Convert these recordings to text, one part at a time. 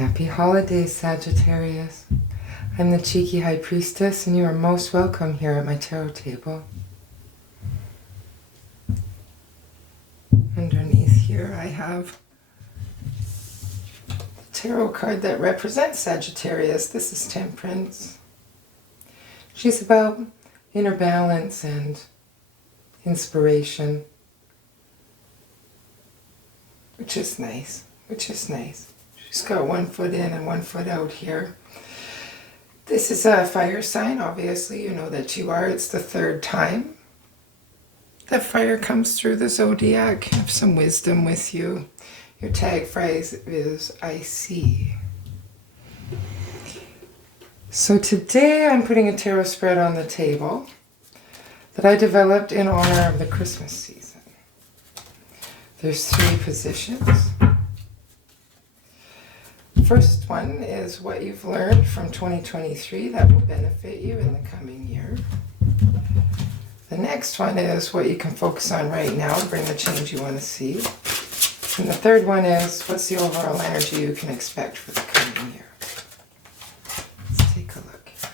Happy holidays, Sagittarius. I'm the Cheeky High Priestess, and you are most welcome here at my tarot table. Underneath here I have a tarot card that represents Sagittarius. This is Temperance. She's about inner balance and inspiration, which is nice. She's got one foot in and one foot out here. This is a fire sign, obviously. You know that you are. It's the third time that fire comes through the zodiac. Have some wisdom with you. Your tag phrase is, I see. So today I'm putting a tarot spread on the table that I developed in honor of the Christmas season. There's 3 positions. First one is what you've learned from 2023 that will benefit you in the coming year. The next one is what you can focus on right now to bring the change you want to see. And the third one is what's the overall energy you can expect for the coming year. Let's take a look here.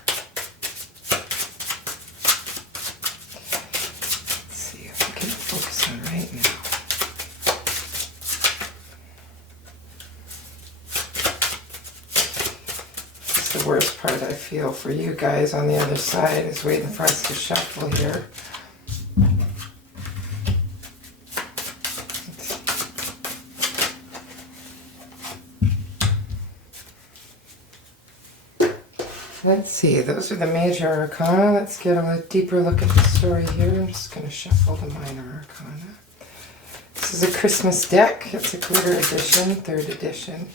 Let's see if we can focus on right now. The worst part I feel for you guys on the other side is waiting for us to shuffle here. Let's see, those are the major arcana. Let's get a deeper look at the story here. I'm just going to shuffle the minor arcana. This is a Christmas deck. It's a glitter edition, 3rd edition.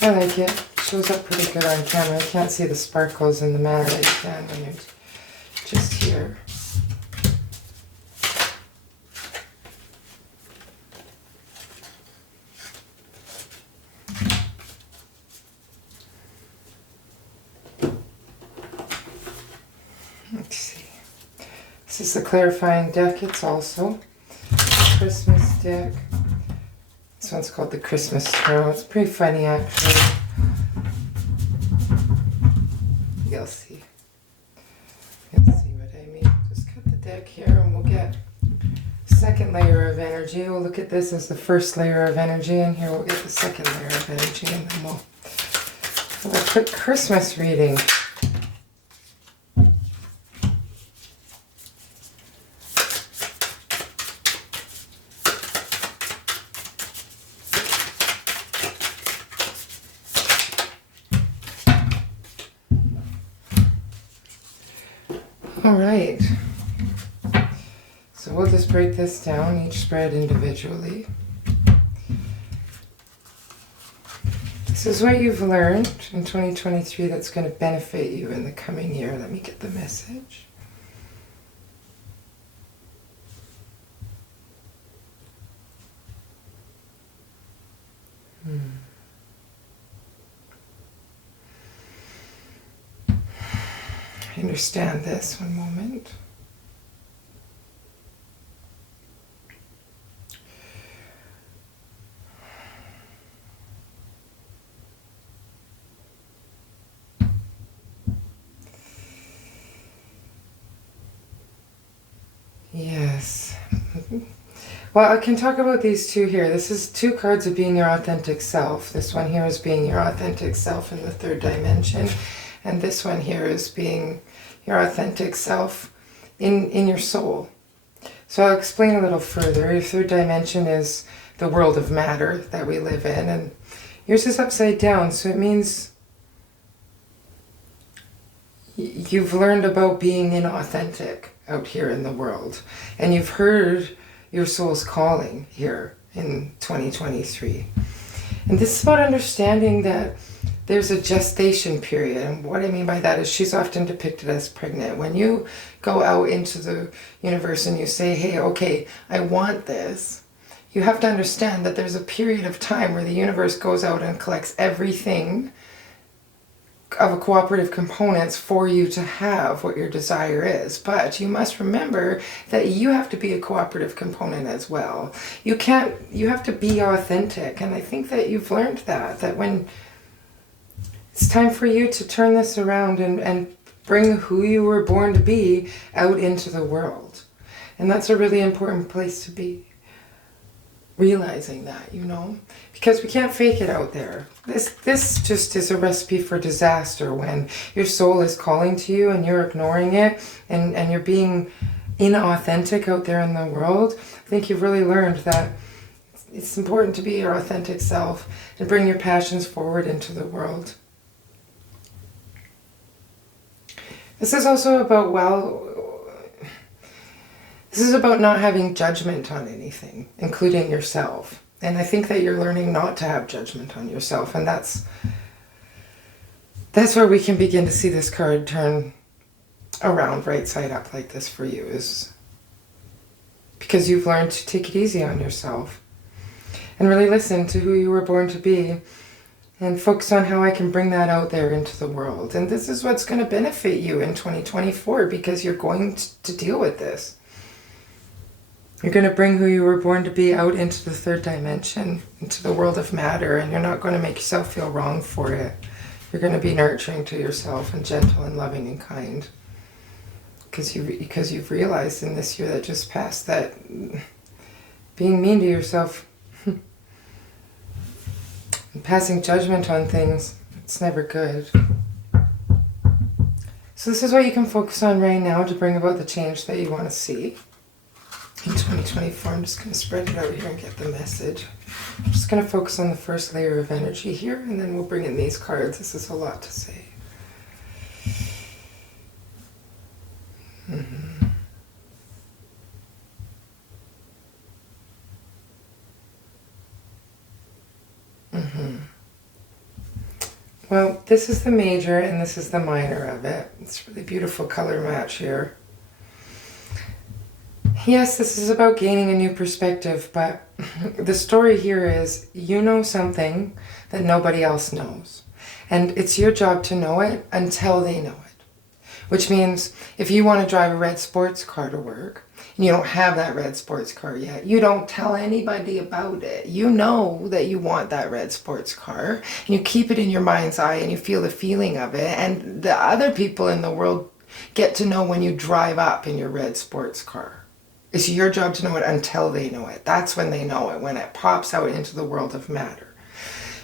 I like it. Shows up pretty good on camera. I can't see the sparkles in the manner that you can when you're just here. Let's see. This is the clarifying deck. It's also a Christmas deck. This one's called the Christmas Tarot. It's pretty funny, actually. You'll see. You'll see what I mean. Just cut the deck here and we'll get second layer of energy. We'll look at this as the first layer of energy, and here we'll get the second layer of energy, and then we'll have a quick Christmas reading. All right, so we'll just break this down, each spread individually. This is what you've learned in 2023 that's going to benefit you in the coming year. Let me get the message. Understand this, one moment. Yes. Well, I can talk about these 2 here. This is 2 cards of being your authentic self. This one here is being your authentic self in the 3rd dimension. And this one here is being your authentic self in your soul. So I'll explain a little further. Your 3rd dimension is the world of matter that we live in, and yours is upside down. So it means you've learned about being inauthentic out here in the world. And you've heard your soul's calling here in 2023. And this is about understanding that there's a gestation period, and what I mean by that is she's often depicted as pregnant. When you go out into the universe and you say, hey, okay, I want this, you have to understand that there's a period of time where the universe goes out and collects everything of a cooperative components for you to have what your desire is. But you must remember that you have to be a cooperative component as well. You have to be authentic. And I think that you've learned that when it's time for you to turn this around and bring who you were born to be out into the world. And that's a really important place to be. Realizing that, because we can't fake it out there. This just is a recipe for disaster when your soul is calling to you and you're ignoring it and you're being inauthentic out there in the world. I think you've really learned that it's important to be your authentic self and bring your passions forward into the world. This is also about, this is about not having judgment on anything, including yourself. And I think that you're learning not to have judgment on yourself. And that's where we can begin to see this card turn around right side up like this for you, is because you've learned to take it easy on yourself and really listen to who you were born to be and focus on how I can bring that out there into the world. And this is what's going to benefit you in 2024 because you're going to deal with this. You're going to bring who you were born to be out into the third dimension, into the world of matter, and you're not going to make yourself feel wrong for it. You're going to be nurturing to yourself and gentle and loving and kind. Because you've realized in this year that just passed that being mean to yourself and passing judgment on things, it's never good. So this is what you can focus on right now to bring about the change that you want to see. In 2024, I'm just going to spread it out here and get the message. I'm just going to focus on the first layer of energy here, and then we'll bring in these cards. This is a lot to say. Well, this is the major and this is the minor of it. It's a really beautiful color match here. Yes, this is about gaining a new perspective, but the story here is you know something that nobody else knows. And it's your job to know it until they know it. Which means if you want to drive a red sports car to work, and you don't have that red sports car yet, you don't tell anybody about it. You know that you want that red sports car, and you keep it in your mind's eye, and you feel the feeling of it, and the other people in the world get to know when you drive up in your red sports car. It's your job to know it until they know it. That's when they know it, when it pops out into the world of matter.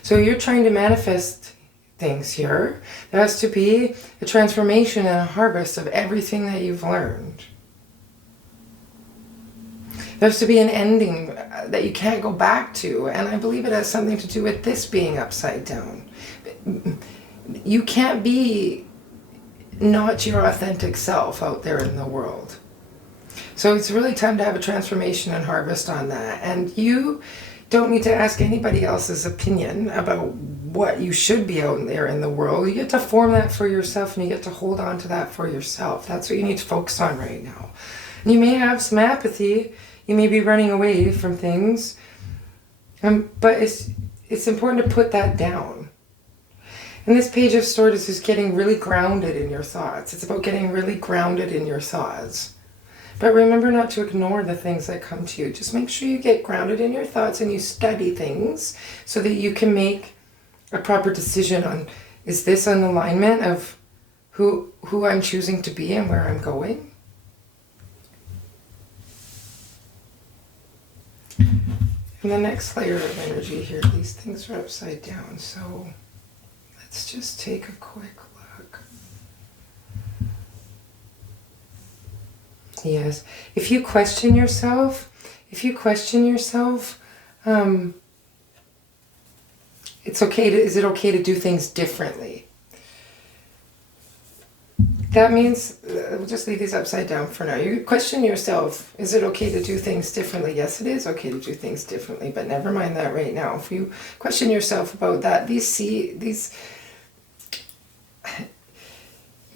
So you're trying to manifest things here. There has to be a transformation and a harvest of everything that you've learned. There has to be an ending that you can't go back to, and I believe it has something to do with this being upside down. You can't be not your authentic self out there in the world. So it's really time to have a transformation and harvest on that. And you don't need to ask anybody else's opinion about what you should be out there in the world. You get to form that for yourself, and you get to hold on to that for yourself. That's what you need to focus on right now. And you may have some apathy. You may be running away from things. But it's important to put that down. And this Page of Swords is getting really grounded in your thoughts. It's about getting really grounded in your thoughts. But remember not to ignore the things that come to you. Just make sure you get grounded in your thoughts and you study things so that you can make a proper decision on, is this an alignment of who I'm choosing to be and where I'm going? And the next layer of energy here, these things are upside down. So let's just take a quick look. Yes. If you question yourself, it's okay to, is it okay to do things differently? That means, we'll just leave these upside down for now. You question yourself, is it okay to do things differently? Yes, it is okay to do things differently, but never mind that right now. If you question yourself about that, and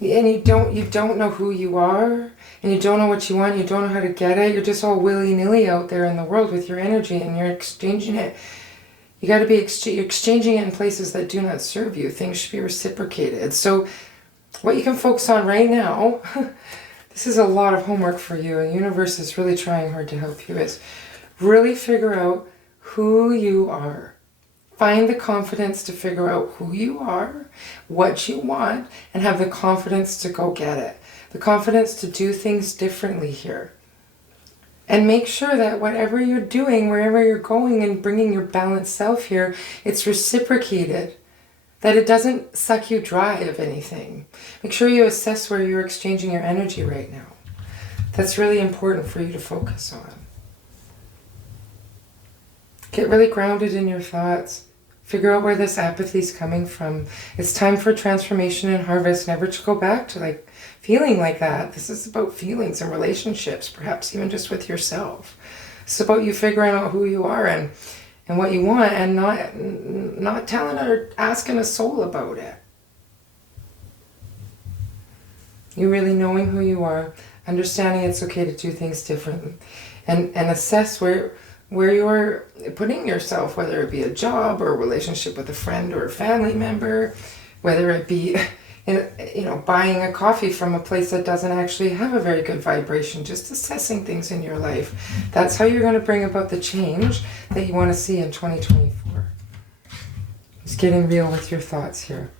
you don't know who you are, and you don't know what you want, you don't know how to get it, you're just all willy-nilly out there in the world with your energy, and you're exchanging it. You got to be exchanging it in places that do not serve you. Things should be reciprocated. So what you can focus on right now, this is a lot of homework for you, and the universe is really trying hard to help you, is really figure out who you are. Find the confidence to figure out who you are, what you want, and have the confidence to go get it. The confidence to do things differently here. And make sure that whatever you're doing, wherever you're going and bringing your balanced self here, it's reciprocated. That it doesn't suck you dry of anything. Make sure you assess where you're exchanging your energy right now. That's really important for you to focus on. Get really grounded in your thoughts. Figure out where this apathy is coming from. It's time for transformation and harvest, never to go back to feeling like that. This is about feelings and relationships, perhaps even just with yourself. It's about you figuring out who you are and what you want, and not telling or asking a soul about it. You really knowing who you are, understanding it's okay to do things differently, and assess where you're putting yourself, whether it be a job or a relationship with a friend or a family member, whether it be buying a coffee from a place that doesn't actually have a very good vibration, just assessing things in your life. That's how you're going to bring about the change that you want to see in 2024. Just getting real with your thoughts here.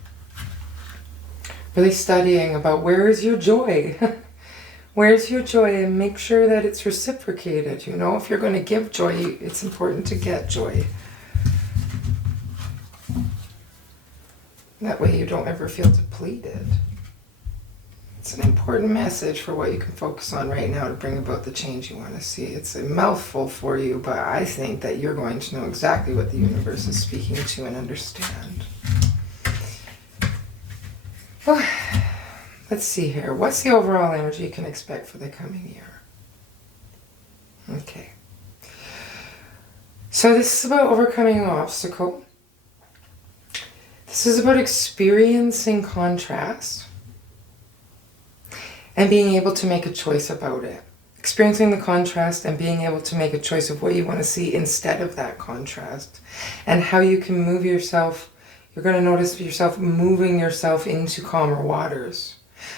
Really studying about where is your joy? Where's your joy? And make sure that it's reciprocated. If you're going to give joy, it's important to get joy. That way you don't ever feel depleted. It's an important message for what you can focus on right now to bring about the change you want to see. It's a mouthful for you, but I think that you're going to know exactly what the universe is speaking to and understand. Well, let's see here. What's the overall energy you can expect for the coming year? Okay. So this is about overcoming an obstacle. This is about experiencing contrast and being able to make a choice about it. Experiencing the contrast and being able to make a choice of what you want to see instead of that contrast. And how you can move yourself. You're going to notice yourself moving yourself into calmer waters.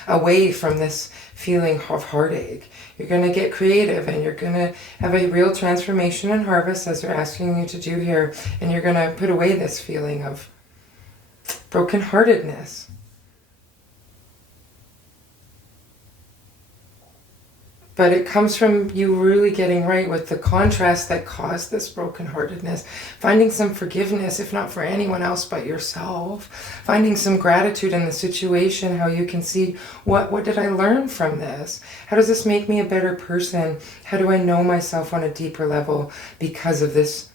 Away from this feeling of heartache. You're going to get creative, and you're going to have a real transformation and harvest, as they're asking you to do here. And you're going to put away this feeling of brokenheartedness. But it comes from you really getting right with the contrast that caused this brokenheartedness. Finding some forgiveness, if not for anyone else but yourself. Finding some gratitude in the situation, how you can see, what did I learn from this? How does this make me a better person? How do I know myself on a deeper level because of this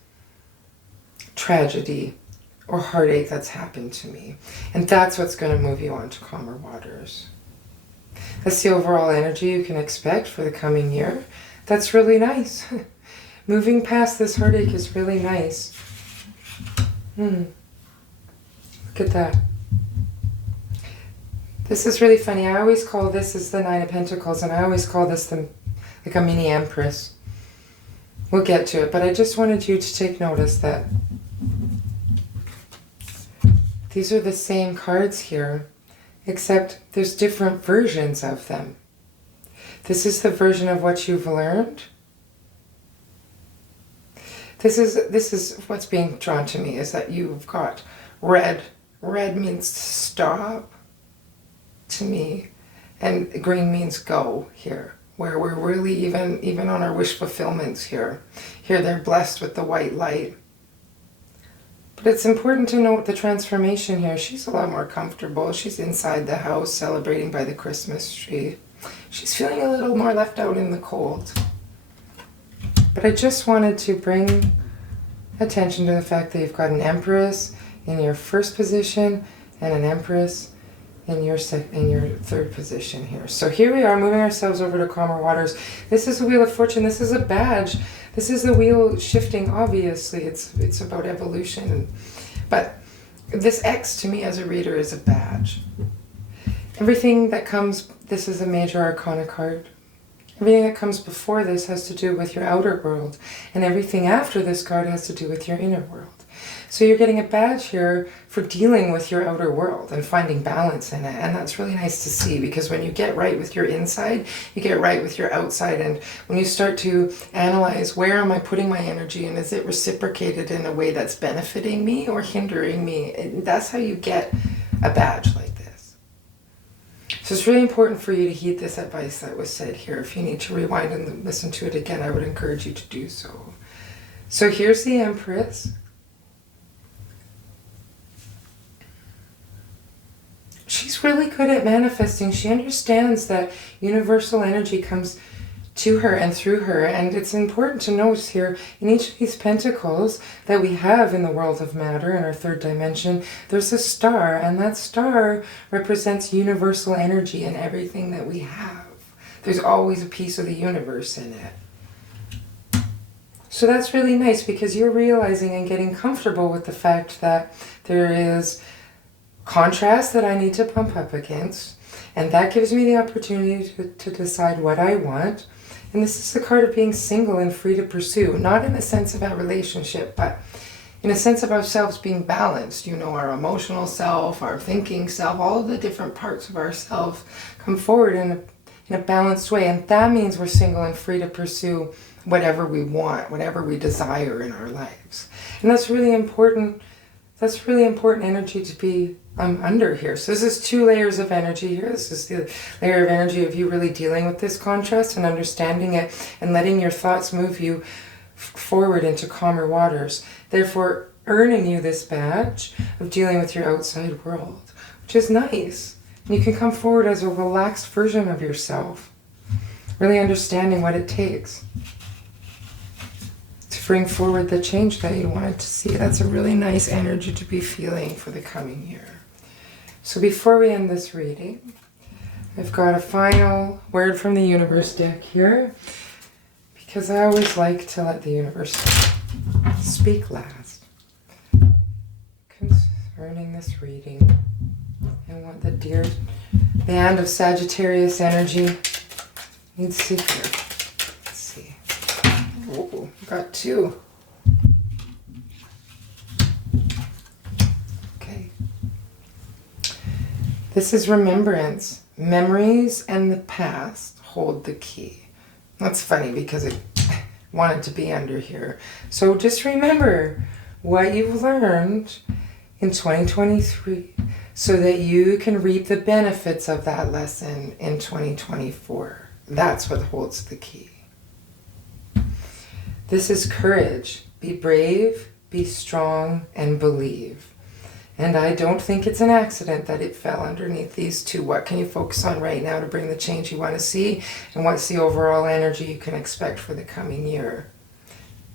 tragedy or heartache that's happened to me? And that's what's going to move you on to calmer waters. That's the overall energy you can expect for the coming year. That's really nice. Moving past this heartache is really nice. Look at that. This is really funny. I always call this is the Nine of Pentacles, and I always call this like a mini Empress. We'll get to it, but I just wanted you to take notice that these are the same cards here, except there's different versions of them. This is the version of what you've learned. This is what's being drawn to me, is that you've got red. Red means stop to me, and green means go here, where we're really even on our wish fulfillments here. Here they're blessed with the white light. But it's important to note the transformation here. She's a lot more comfortable. She's inside the house celebrating by the Christmas tree. She's feeling a little more left out in the cold. But I just wanted to bring attention to the fact that you've got an Empress in your first position and an Empress in your third position here. So here we are, moving ourselves over to calmer waters. This is the Wheel of Fortune. This is a badge. This is the wheel shifting, obviously. It's about evolution. But this X to me as a reader is a badge. Everything that comes, this is a major arcana card. Everything that comes before this has to do with your outer world. And everything after this card has to do with your inner world. So you're getting a badge here for dealing with your outer world and finding balance in it. And that's really nice to see, because when you get right with your inside, you get right with your outside. And when you start to analyze, where am I putting my energy, and is it reciprocated in a way that's benefiting me or hindering me? That's how you get a badge like this. So it's really important for you to heed this advice that was said here. If you need to rewind and listen to it again, I would encourage you to do so. So here's the Empress. She's really good at manifesting. She understands that universal energy comes to her and through her. And it's important to notice here, in each of these pentacles that we have in the world of matter, in our third dimension, there's a star. And that star represents universal energy in everything that we have. There's always a piece of the universe in it. So that's really nice, because you're realizing and getting comfortable with the fact that there is contrast that I need to bump up against, and that gives me the opportunity to decide what I want. And this is the card of being single and free to pursue, not in the sense of a relationship, but in a sense of ourselves being balanced. You know, our emotional self, our thinking self, all of the different parts of ourselves come forward in a balanced way. And that means we're single and free to pursue whatever we want, whatever we desire in our lives. And that's really important. That's really important energy to be under here. So this is 2 layers of energy here. This is the layer of energy of you really dealing with this contrast and understanding it and letting your thoughts move you forward into calmer waters. Therefore, earning you this badge of dealing with your outside world, which is nice. And you can come forward as a relaxed version of yourself, really understanding what it takes to bring forward the change that you wanted to see. That's a really nice energy to be feeling for the coming year. So before we end this reading, I've got a final word from the universe deck here, because I always like to let the universe speak last concerning this reading. I want the dear band of Sagittarius energy needs to hear. Let's see. Oh, got 2. This is remembrance. Memories and the past hold the key. That's funny, because it wanted to be under here. So just remember what you've learned in 2023 so that you can reap the benefits of that lesson in 2024. That's what holds the key. This is courage. Be brave, be strong, and believe. And I don't think it's an accident that it fell underneath these 2. What can you focus on right now to bring the change you want to see? And what's the overall energy you can expect for the coming year?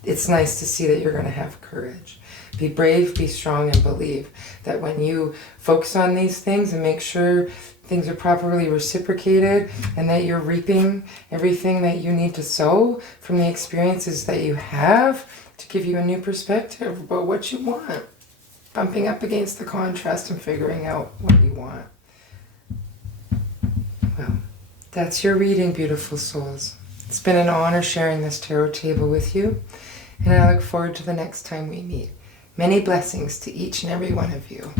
It's nice to see that you're going to have courage. Be brave, be strong, and believe that when you focus on these things and make sure things are properly reciprocated and that you're reaping everything that you need to sow from the experiences that you have to give you a new perspective about what you want. Bumping up against the contrast and figuring out what you want. Well, that's your reading, beautiful souls. It's been an honor sharing this tarot table with you, and I look forward to the next time we meet. Many blessings to each and every one of you.